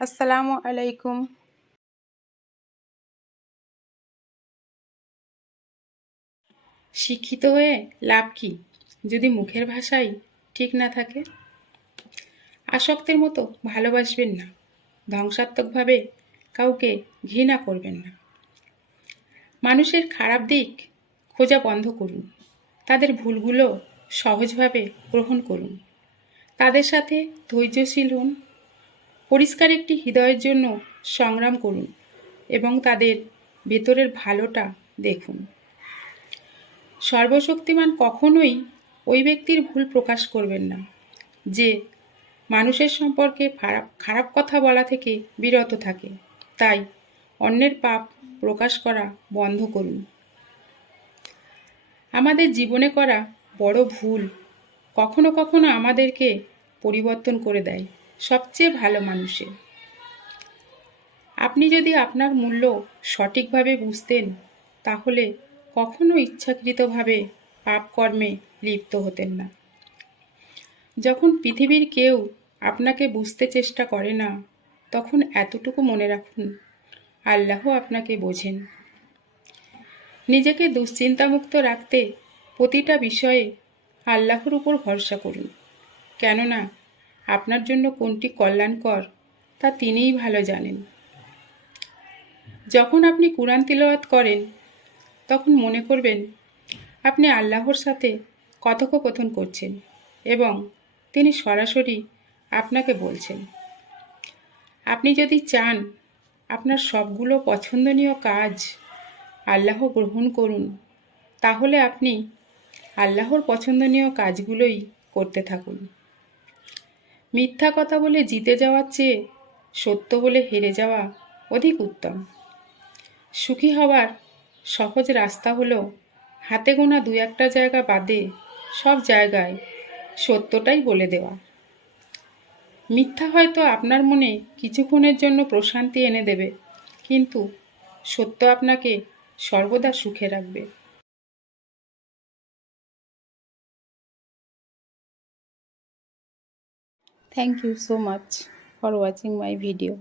আসসালামু আলাইকুম। শিক্ষিত হয়ে লাভ কি যদি মুখের ভাষাই ঠিক না থাকে? আসক্তের মতো ভালোবাসবেন না, ধ্বংসাত্মকভাবে কাউকে ঘৃণা করবেন না। মানুষের খারাপ দিক খোঁজা বন্ধ করুন, তাদের ভুলগুলো সহজভাবে গ্রহণ করুন, তাদের সাথে ধৈর্যশীল হন, পরিষ্কার একটি হৃদয়ের জন্য সংগ্রাম করুন এবং তাদের ভেতরের ভালোটা দেখুন। সর্বশক্তিমান কখনোই ওই ব্যক্তির ভুল প্রকাশ করবেন না যে মানুষের সম্পর্কে খারাপ কথা বলা থেকে বিরত থাকে। তাই অন্যের পাপ প্রকাশ করা বন্ধ করুন। আমাদের জীবনে করা বড় ভুল কখনো কখনো আমাদেরকে পরিবর্তন করে দেয় সবচেয়ে ভালো মানুষে। আপনি যদি আপনার মূল্য সঠিকভাবে বুঝতেন তাহলে কখনো ইচ্ছাকৃতভাবে পাপকর্মে লিপ্ত হতেন না। যখন পৃথিবীর কেউ আপনাকে বুঝতে চেষ্টা করে না, তখন এতটুকু মনে রাখুন, আল্লাহ আপনাকে বোঝেন। নিজেকে দুশ্চিন্তামুক্ত রাখতে প্রতিটা বিষয়ে আল্লাহর উপর ভরসা করুন, কেননা আপনার জন্য কোনটি কল্যাণকর তা তিনিই ভালো জানেন। যখন আপনি কুরআন তিলাওয়াত করেন তখন মনে করবেন আপনি আল্লাহর সাথে কথোপকথন করছেন এবং তিনি সরাসরি আপনাকে বলছেন। আপনি যদি চান আপনার সবগুলো পছন্দনীয় কাজ আল্লাহ গ্রহণ করুন, তাহলে আপনি আল্লাহর পছন্দনীয় কাজগুলোই করতে থাকুন। মিথ্যা কথা বলে জিতে যাওয়ার চেয়ে সত্য বলে হেরে যাওয়া অধিক উত্তম। সুখী হওয়ার সহজ রাস্তা হলো হাতে গোনা দু একটা জায়গা বাদে সব জায়গায় সত্যটাই বলে দেওয়া। মিথ্যা হয়তো আপনার মনে কিছুক্ষণের জন্য প্রশান্তি এনে দেবে, কিন্তু সত্য আপনাকে সর্বদা সুখে রাখবে। Thank you so much for watching my video.